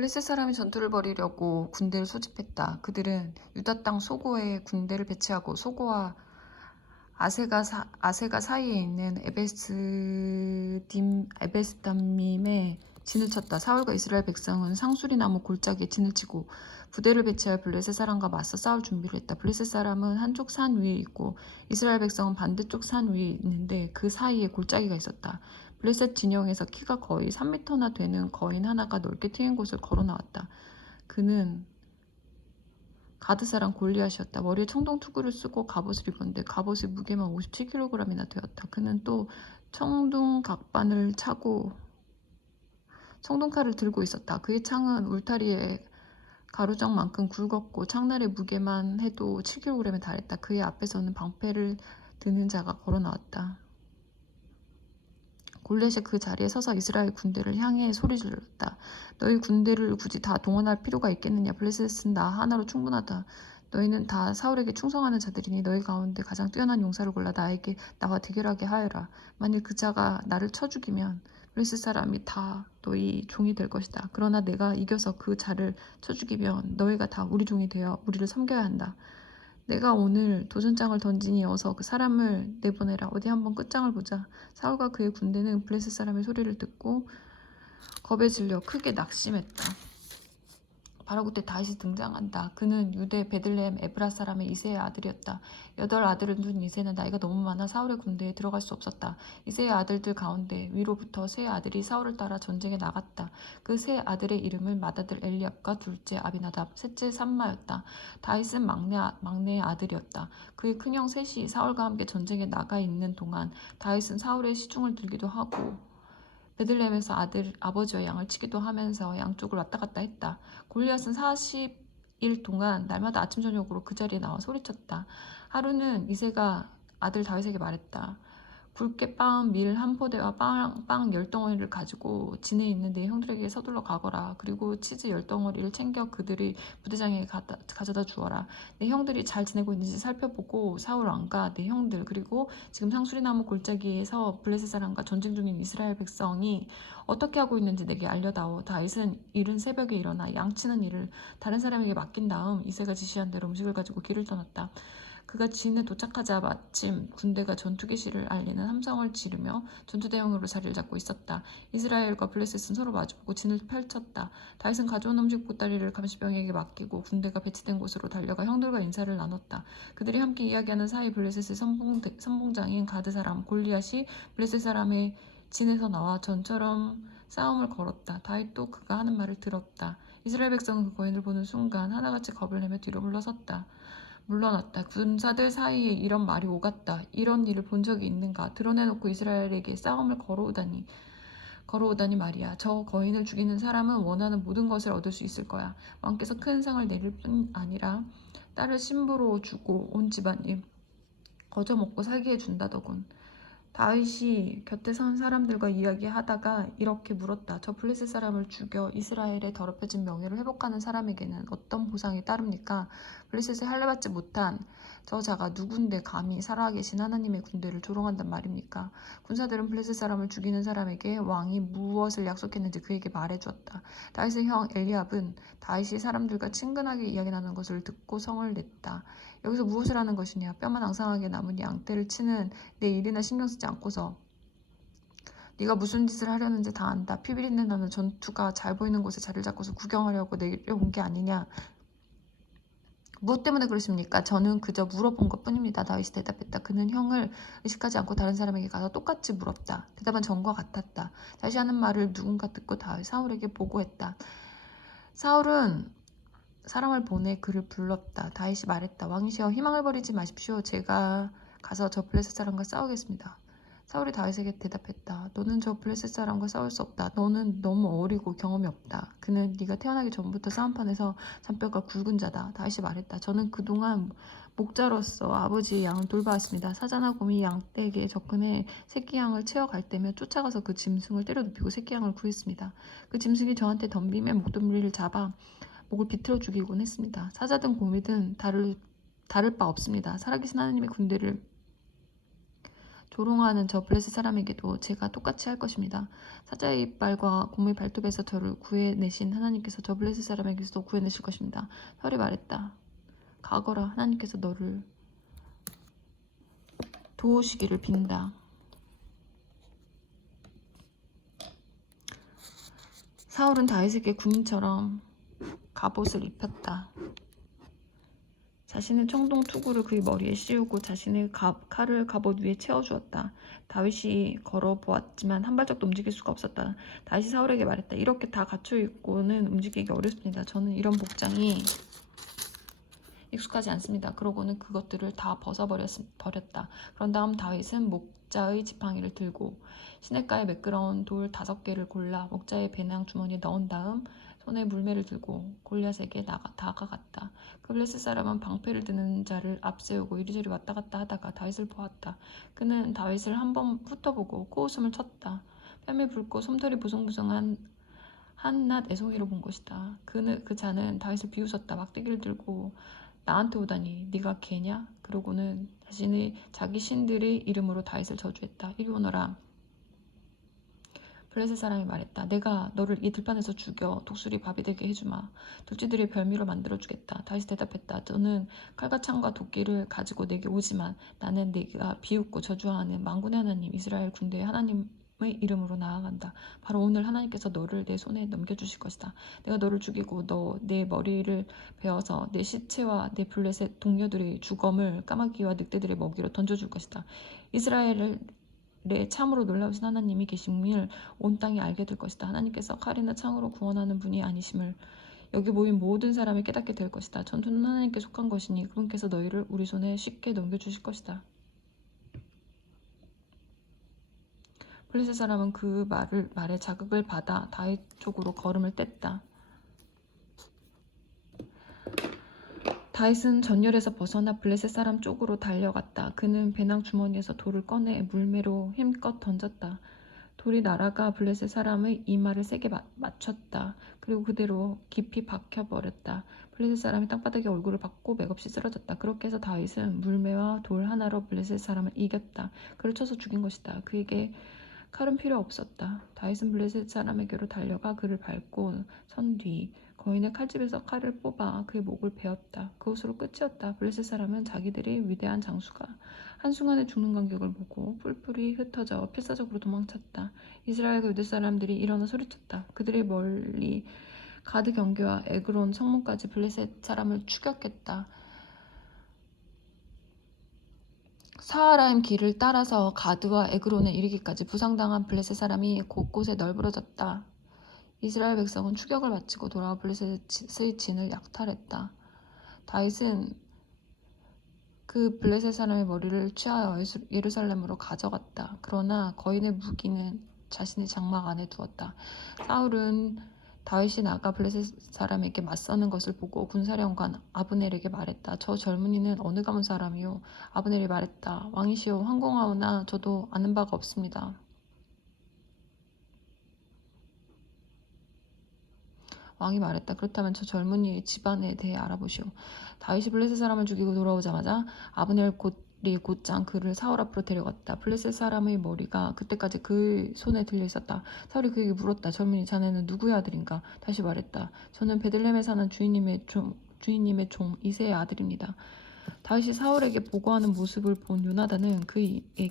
블레셋 사람이 전투를 벌이려고 군대를 소집했다. 그들은 유다 땅 소고에 군대를 배치하고 소고와 아세가 사이에 있는 에베스담밈에 진을 쳤다. 사울과 이스라엘 백성은 상수리 나무 골짜기에 진을 치고 부대를 배치하여 블레셋 사람과 맞서 싸울 준비를 했다. 블레셋 사람은 한쪽 산 위에 있고 이스라엘 백성은 반대쪽 산 위에 있는데 그 사이에 골짜기가 있었다. 블레셋 진영에서 키가 거의 3미터나 되는 거인 하나가 넓게 트인 곳을 걸어 나왔다. 그는 가드 사람 골리앗이었다. 머리에 청동 투구를 쓰고 갑옷을 입었는데 갑옷의 무게만 57kg이나 되었다. 그는 또 청둥 각반을 차고 청동칼을 들고 있었다. 그의 창은 울타리에 가루정만큼 굵었고 창날의 무게만 해도 7kg에 달했다. 그의 앞에서는 방패를 드는 자가 걸어 나왔다. 골리앗이 그 자리에 서서 이스라엘 군대를 향해 소리 질렀다. 너희 군대를 굳이 다 동원할 필요가 있겠느냐? 블레셋은 나 하나로 충분하다. 너희는 다 사울에게 충성하는 자들이니 너희 가운데 가장 뛰어난 용사를 골라 나와 대결하게 하여라. 만일 그 자가 나를 쳐 죽이면 블레셋 사람이 다 너희 종이 될 것이다. 그러나 내가 이겨서 그 자를 쳐 죽이면 너희가 다 우리 종이 되어 우리를 섬겨야 한다. 내가 오늘 도전장을 던지니 어서 그 사람을 내보내라. 어디 한번 끝장을 보자. 사울과 그의 군대는 블레셋 사람의 소리를 듣고 겁에 질려 크게 낙심했다. 바로 그때 다윗이 등장한다. 그는 유대 베들레헴 에브라 사람의 이새의 아들이었다. 8아들을 둔 이새는 나이가 너무 많아 사울의 군대에 들어갈 수 없었다. 이새의 아들들 가운데 위로부터 세 아들이 사울을 따라 전쟁에 나갔다. 그 세 아들의 이름은 맏아들 엘리압과 둘째 아비나답, 셋째 삼마였다. 다윗은 막내의 아들이었다. 그의 큰형 셋이 사울과 함께 전쟁에 나가 있는 동안 다윗은 사울의 시중을 들기도 하고 베들레헴에서 아버지와 양을 치기도 하면서 양쪽을 왔다 갔다 했다. 골리앗은 40일 동안 날마다 아침 저녁으로 그 자리에 나와 소리쳤다. 하루는 이새가 아들 다윗에게 말했다. 굵게 빻은 밀 한 포대와 빵 10덩어리를 가지고 진에 있는 내 형들에게 서둘러 가거라. 그리고 치즈 10덩어리를 챙겨 그들이 부대장에게 가져다 주어라. 내 형들이 잘 지내고 있는지 살펴보고 사울 왕과 내 형들 그리고 지금 상수리나무 골짜기에서 블레셋 사람과 전쟁 중인 이스라엘 백성이 어떻게 하고 있는지 내게 알려다오. 다윗은 이른 새벽에 일어나 양치는 일을 다른 사람에게 맡긴 다음 이새가 지시한 대로 음식을 가지고 길을 떠났다. 그가 진에 도착하자 마침 군대가 전투 개시를 알리는 함성을 지르며 전투 대형으로 자리를 잡고 있었다. 이스라엘과 블레셋은 서로 마주보고 진을 펼쳤다. 다윗은 가져온 음식 보따리를 감시병에게 맡기고 군대가 배치된 곳으로 달려가 형들과 인사를 나눴다. 그들이 함께 이야기하는 사이 블레셋의 선봉장인 가드 사람 골리앗이 블레셋 사람의 진에서 나와 전처럼 싸움을 걸었다. 다윗도 그가 하는 말을 들었다. 이스라엘 백성은 그 거인을 보는 순간 하나같이 겁을 내며 뒤로 물러났다. 군사들 사이에 이런 말이 오갔다. 이런 일을 본 적이 있는가? 드러내놓고 이스라엘에게 싸움을 걸어오다니 말이야. 저 거인을 죽이는 사람은 원하는 모든 것을 얻을 수 있을 거야. 왕께서 큰 상을 내릴 뿐 아니라 딸을 신부로 주고 온 집안일 거저 먹고 살게 해준다더군. 다윗이 곁에 선 사람들과 이야기하다가 이렇게 물었다. 저 블레셋 사람을 죽여 이스라엘의 더럽혀진 명예를 회복하는 사람에게는 어떤 보상이 따릅니까? 블레셋을 할례받지 못한 저 자가 누군데 감히 살아계신 하나님의 군대를 조롱한단 말입니까? 군사들은 블레셋 사람을 죽이는 사람에게 왕이 무엇을 약속했는지 그에게 말해주었다. 다윗의 형 엘리압은 다윗이 사람들과 친근하게 이야기 나누는 것을 듣고 성을 냈다. 여기서 무엇을 하는 것이냐? 뼈만 앙상하게 남은 양떼를 치는 내 일이나 신경 쓰지 않고서 네가 무슨 짓을 하려는지 다 안다. 피 비린내 나는 전투가 잘 보이는 곳에 자리를 잡고서 구경하려고 내려온 게 아니냐. 무엇 때문에 그러십니까? 저는 그저 물어본 것뿐입니다. 다윗이 대답했다. 그는 형을 의식하지 않고 다른 사람에게 가서 똑같이 물었다. 대답은 전과 같았다. 다시 하는 말을 누군가 듣고 다윗 사울에게 보고했다. 사울은 사람을 보내 그를 불렀다. 다윗이 말했다. 왕이시여 희망을 버리지 마십시오. 제가 가서 저 블레셋 사람과 싸우겠습니다. 사울이 다윗에게 대답했다. 너는 저 블레셋 사람과 싸울 수 없다. 너는 너무 어리고 경험이 없다. 그는 네가 태어나기 전부터 싸움판에서 잔뼈가 굵은 자다. 다윗이 말했다. 저는 그동안 목자로서 아버지의 양을 돌봐왔습니다. 사자나 곰이 양떼에게 접근해 새끼 양을 채워갈 때면 쫓아가서 그 짐승을 때려 눕히고 새끼 양을 구했습니다. 그 짐승이 저한테 덤비며 목덜미를 잡아 목을 비틀어 죽이곤 했습니다. 사자든 곰이든 다를 바 없습니다. 살아계신 하나님의 군대를 조롱하는 저 블레셋 사람에게도 제가 똑같이 할 것입니다. 사자의 이빨과 곰의 발톱에서 저를 구해내신 하나님께서 저 블레셋 사람에게서도 구해내실 것입니다. 사울이 말했다. 가거라. 하나님께서 너를 도우시기를 빈다. 사울은 다윗에게 군인처럼 갑옷을 입혔다. 자신의 청동 투구를 그의 머리에 씌우고 자신의 칼을 갑옷 위에 채워주었다. 다윗이 걸어보았지만 한 발짝도 움직일 수가 없었다. 다윗이 사울에게 말했다. 이렇게 다 갖춰입고는 움직이기 어렵습니다. 저는 이런 복장이 익숙하지 않습니다. 그러고는 그것들을 다 벗어버렸다. 그런 다음 다윗은 목자의 지팡이를 들고 시냇가에 매끄러운 돌 5개를 골라 목자의 배낭 주머니에 넣은 다음 손에 물매를 들고 골리앗에게 다가갔다. 그 블레셋 사람은 방패를 드는 자를 앞세우고 이리저리 왔다 갔다 하다가 다윗을 보았다. 그는 다윗을 한번 훑어보고 코웃음을 쳤다. 뺨이 붉고 솜털이 보송보송한 한낱 애송이로 본 것이다. 그 자는 다윗을 비웃었다. 막대기를 들고 나한테 오다니 네가 개냐? 그러고는 자기 신들의 이름으로 다윗을 저주했다. 이리 오너라. 블레셋 사람이 말했다. 내가 너를 이 들판에서 죽여 독수리 밥이 되게 해주마. 들쥐들이 별미로 만들어주겠다. 다윗이 대답했다. 너는 칼과 창과 도끼를 가지고 내게 오지만 나는 네가 비웃고 저주하는 만군의 하나님 이스라엘 군대의 하나님의 이름으로 나아간다. 바로 오늘 하나님께서 너를 내 손에 넘겨주실 것이다. 내가 너를 죽이고 내 머리를 베어서 내 시체와 내 블레셋 동료들의 주검을 까마귀와 늑대들의 먹이로 던져줄 것이다. 이스라엘을 참으로 놀라우신 하나님이 계심을 온 땅이 알게 될 것이다. 하나님께서 칼이나 창으로 구원하는 분이 아니심을 여기 모인 모든 사람이 깨닫게 될 것이다. 전투는 하나님께 속한 것이니 그분께서 너희를 우리 손에 쉽게 넘겨주실 것이다. 블레셋 사람은 그 말에 자극을 받아 다윗 쪽으로 걸음을 뗐다. 다윗은 전열에서 벗어나 블레셋 사람 쪽으로 달려갔다. 그는 배낭 주머니에서 돌을 꺼내 물매로 힘껏 던졌다. 돌이 날아가 블레셋 사람의 이마를 세게 맞췄다. 그리고 그대로 깊이 박혀버렸다. 블레셋 사람이 땅바닥에 얼굴을 박고 맥없이 쓰러졌다. 그렇게 해서 다윗은 물매와 돌 하나로 블레셋 사람을 이겼다. 그를 쳐서 죽인 것이다. 그에게 칼은 필요 없었다. 다윗은 블레셋 사람에게로 달려가 그를 밟고 선 뒤 거인의 칼집에서 칼을 뽑아 그의 목을 베었다. 그것으로 끝이었다. 블레셋 사람은 자기들이 위대한 장수가 한순간에 죽는 간격을 보고 뿔뿔이 흩어져 필사적으로 도망쳤다. 이스라엘과 유대 사람들이 일어나 소리쳤다. 그들이 멀리 가드 경계와 에그론 성문까지 블레셋 사람을 추격했다. 사하라임 길을 따라서 가드와 에그론에 이르기까지 부상당한 블레셋 사람이 곳곳에 널브러졌다. 이스라엘 백성은 추격을 마치고 돌아와 블레셋의 진을 약탈했다. 다윗은 그 블레셋 사람의 머리를 취하여 예루살렘으로 가져갔다. 그러나 거인의 무기는 자신의 장막 안에 두었다. 사울은 다윗이 나가 블레셋 사람에게 맞서는 것을 보고 군사령관 아브넬에게 말했다. 저 젊은이는 어느 가문 사람이요? 아브넬이 말했다. 왕이시여 황공하오나 저도 아는 바가 없습니다. 왕이 말했다. 그렇다면 저 젊은이의 집안에 대해 알아보시오. 다윗이 블레셋 사람을 죽이고 돌아오자마자 아브넬 곧장 그를 사울 앞으로 데려갔다. 블레셋 사람의 머리가 그때까지 그 손에 들려 있었다. 사울이 그에게 물었다. 젊은이 자네는 누구의 아들인가? 다시 말했다. 저는 베들레헴에 사는 주인님의 종 이새의 아들입니다. 다윗이 사울에게 보고하는 모습을 본 요나단은 그에게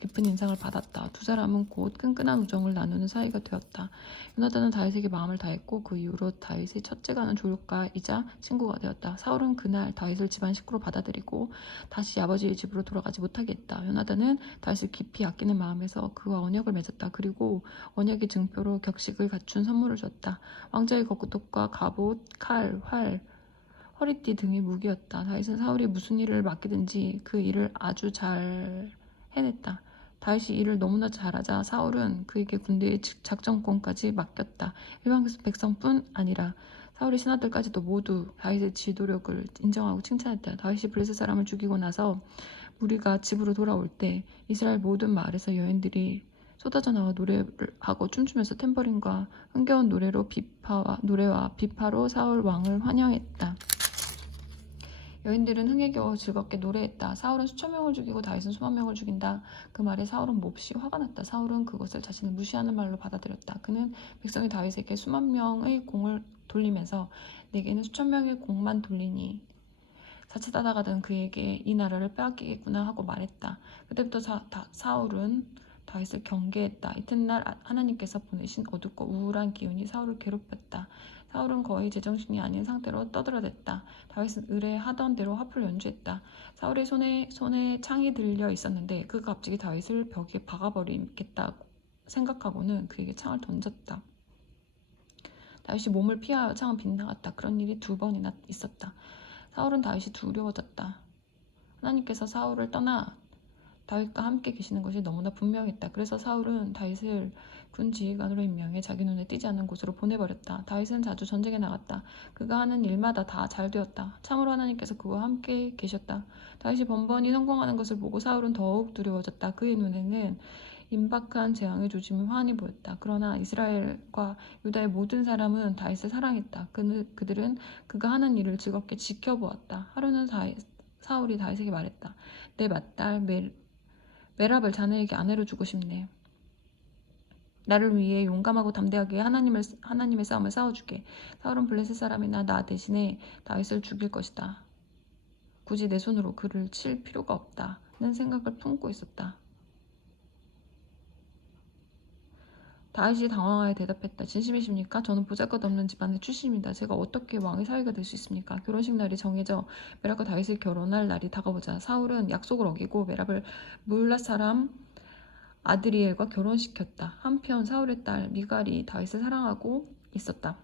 깊은 인상을 받았다. 두 사람은 곧 끈끈한 우정을 나누는 사이가 되었다. 요나단은 다윗에게 마음을 다했고 그 이후로 다윗의 첫째가는 조력가이자 친구가 되었다. 사울은 그날 다윗을 집안 식구로 받아들이고 다시 아버지의 집으로 돌아가지 못하게 했다. 요나단은 다윗을 깊이 아끼는 마음에서 그와 언약을 맺었다. 그리고 언약의 증표로 격식을 갖춘 선물을 줬다. 왕자의 겉옷과 갑옷, 칼, 활, 허리띠 등이 무기였다. 다윗은 사울이 무슨 일을 맡기든지 그 일을 아주 잘 해냈다. 다윗이 일을 너무나 잘하자 사울은 그에게 군대의 작전권까지 맡겼다. 일반 백성뿐 아니라 사울의 신하들까지도 모두 다윗의 지도력을 인정하고 칭찬했다. 다윗이 블레셋 사람을 죽이고 나서 무리가 집으로 돌아올 때 이스라엘 모든 마을에서 여인들이 쏟아져 나와 노래를 하고 춤추면서 탬버린과 흥겨운 노래와 비파로 사울 왕을 환영했다. 여인들은 흥에 겨워 즐겁게 노래했다. 사울은 수천 명을 죽이고 다윗은 수만 명을 죽인다. 그 말에 사울은 몹시 화가 났다. 사울은 그것을 자신을 무시하는 말로 받아들였다. 그는 백성이 다윗에게 수만 명의 공을 돌리면서 내게는 수천 명의 공만 돌리니 자칫하다가는 그에게 이 나라를 빼앗기겠구나 하고 말했다. 그때부터 사울은 다윗을 경계했다. 이튿날 하나님께서 보내신 어둡고 우울한 기운이 사울을 괴롭혔다. 사울은 거의 제정신이 아닌 상태로 떠들어댔다. 다윗은 의뢰하던 대로 화풀 연주했다. 사울의 손에 창이 들려 있었는데 그가 갑자기 다윗을 벽에 박아버리겠다고 생각하고는 그에게 창을 던졌다. 다윗이 몸을 피하여 창은 빗나갔다. 그런 일이 2번이나 있었다. 사울은 다윗이 두려워졌다. 하나님께서 사울을 떠나 다윗과 함께 계시는 것이 너무나 분명했다. 그래서 사울은 다윗을 군 지휘관으로 임명해 자기 눈에 띄지 않는 곳으로 보내버렸다. 다윗은 자주 전쟁에 나갔다. 그가 하는 일마다 다 잘 되었다. 참으로 하나님께서 그와 함께 계셨다. 다윗이 번번이 성공하는 것을 보고 사울은 더욱 두려워졌다. 그의 눈에는 임박한 재앙의 조짐이 환히 보였다. 그러나 이스라엘과 유다의 모든 사람은 다윗을 사랑했다. 그들은 그가 하는 일을 즐겁게 지켜보았다. 하루는 사울이 다윗에게 말했다. 내 맏딸 메랍을 자네에게 아내로 주고 싶네. 나를 위해 용감하고 담대하게 하나님의 싸움을 싸워주게. 사울은 블레셋 사람이나 나 대신에 다윗을 죽일 것이다. 굳이 내 손으로 그를 칠 필요가 없다는 생각을 품고 있었다. 다윗이 당황하여 대답했다. 진심이십니까? 저는 보잘것없는 집안의 출신입니다. 제가 어떻게 왕의 사위가 될 수 있습니까? 결혼식 날이 정해져 메랍과 다윗이 결혼할 날이 다가오자 사울은 약속을 어기고 메랍을 물랏 사람 아드리엘과 결혼시켰다. 한편 사울의 딸 미갈이 다윗을 사랑하고 있었다.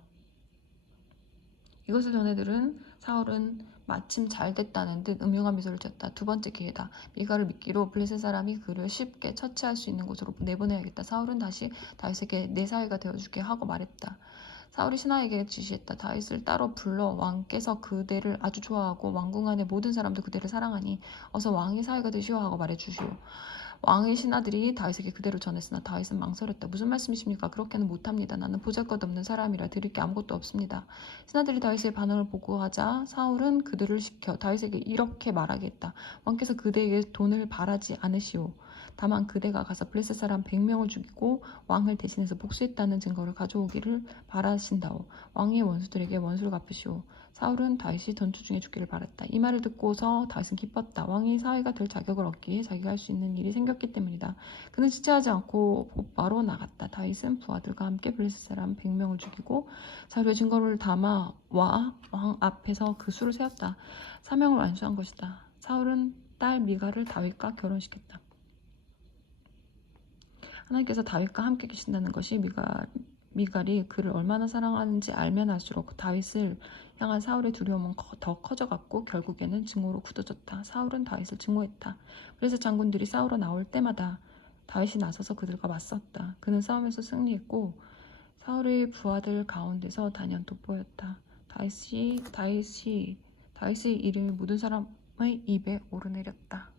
이것을 전해들은 사울은 마침 잘 됐다는 듯 음흉한 미소를 지었다. 2번째 기회다. 미갈을 믿기로 블레셋 사람이 그를 쉽게 처치할 수 있는 곳으로 내보내야겠다. 사울은 다시 다윗에게 내 사위가 되어주게 하고 말했다. 사울이 신하에게 지시했다. 다윗을 따로 불러 왕께서 그대를 아주 좋아하고 왕궁 안의 모든 사람도 그대를 사랑하니 어서 왕의 사위가 되시오 하고 말해주시오. 왕의 신하들이 다윗에게 그대로 전했으나 다윗은 망설였다. 무슨 말씀이십니까? 그렇게는 못합니다. 나는 보잘것없는 사람이라 드릴 게 아무것도 없습니다. 신하들이 다윗의 반응을 보고하자 사울은 그들을 시켜 다윗에게 이렇게 말하게 했다. 왕께서 그대에게 돈을 바라지 않으시오. 다만 그대가 가서 블레셋 사람 100명을 죽이고 왕을 대신해서 복수했다는 증거를 가져오기를 바라신다오. 왕의 원수들에게 원수를 갚으시오. 사울은 다윗이 전투 중에 죽기를 바랐다. 이 말을 듣고서 다윗은 기뻤다. 왕이 사위가 될 자격을 얻기에 자기가 할 수 있는 일이 생겼기 때문이다. 그는 지체하지 않고 곧바로 나갔다. 다윗은 부하들과 함께 블레셋 사람 100명을 죽이고 자료의 증거를 담아 왕 앞에서 그 수를 세웠다. 사명을 완수한 것이다. 사울은 딸 미갈을 다윗과 결혼시켰다. 하나님께서 다윗과 함께 계신다는 것이 미갈이 그를 얼마나 사랑하는지 알면 알수록 다윗을 향한 사울의 두려움은 더 커져갔고 결국에는 증오로 굳어졌다. 사울은 다윗을 증오했다. 그래서 장군들이 싸우러 나올 때마다 다윗이 나서서 그들과 맞섰다. 그는 싸움에서 승리했고 사울의 부하들 가운데서 단연 돋보였다. 다윗의 이름이 모든 사람의 입에 오르내렸다.